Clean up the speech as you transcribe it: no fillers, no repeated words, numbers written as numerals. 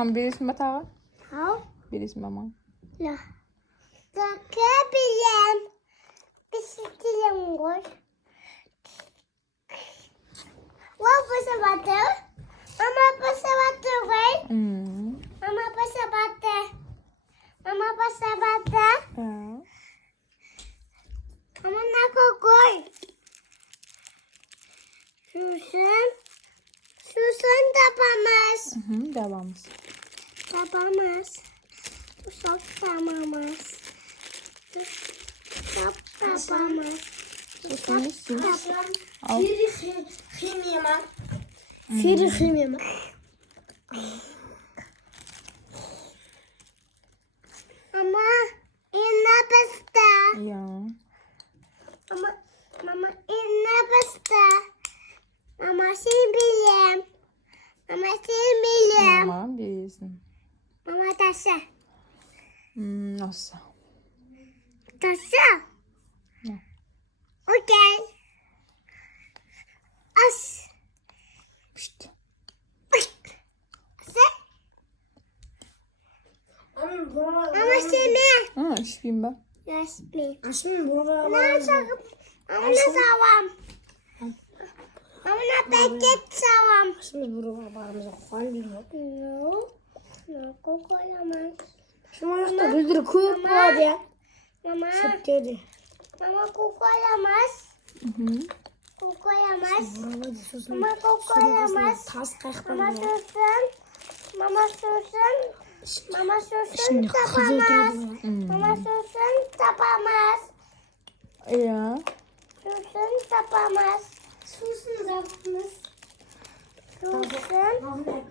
Kan birisi mi tağı? Ha? Birisi mi ama? La. Takabilirim. Bisiklem koy. Wah pasabate. Mama pasabate koy. Mama pasabate. Mama pasabate. Ya. Mama nako koy. Susun. Susun tapamaz. Devamız. Tapamaz. Usap tapamaz. Tapamaz. Sesini sil. Al. Siri khimema. Mama, inna pasta. Ya. Mama, inna pasta. Mama, simbilem. Mama, simbilem. Tamam birisin. Mama, tasa. Nasıl? Tasa. Ya. Okay. As. Pişt. Mama, simi. Ha, şipim ben. Yasmin. Aslında burada Ne sakıp? Mama, savam. Mama, paket savam. aslında burada bağırmamıza koyalım. No. No, koyamaz. Şu ayakta güldürü koyup var ya. Mama. Şıkkıdı. Mama koyamaz. Koyamaz. Burada susun. Mama koyamaz. Tas kalk Mama bana. susun. Mama susun. Mama susun Şimdi kızı tapamaz. oturdu. Mama susun tapamaz. Ya. Susun tapamaz. Susun tapamaz. Susun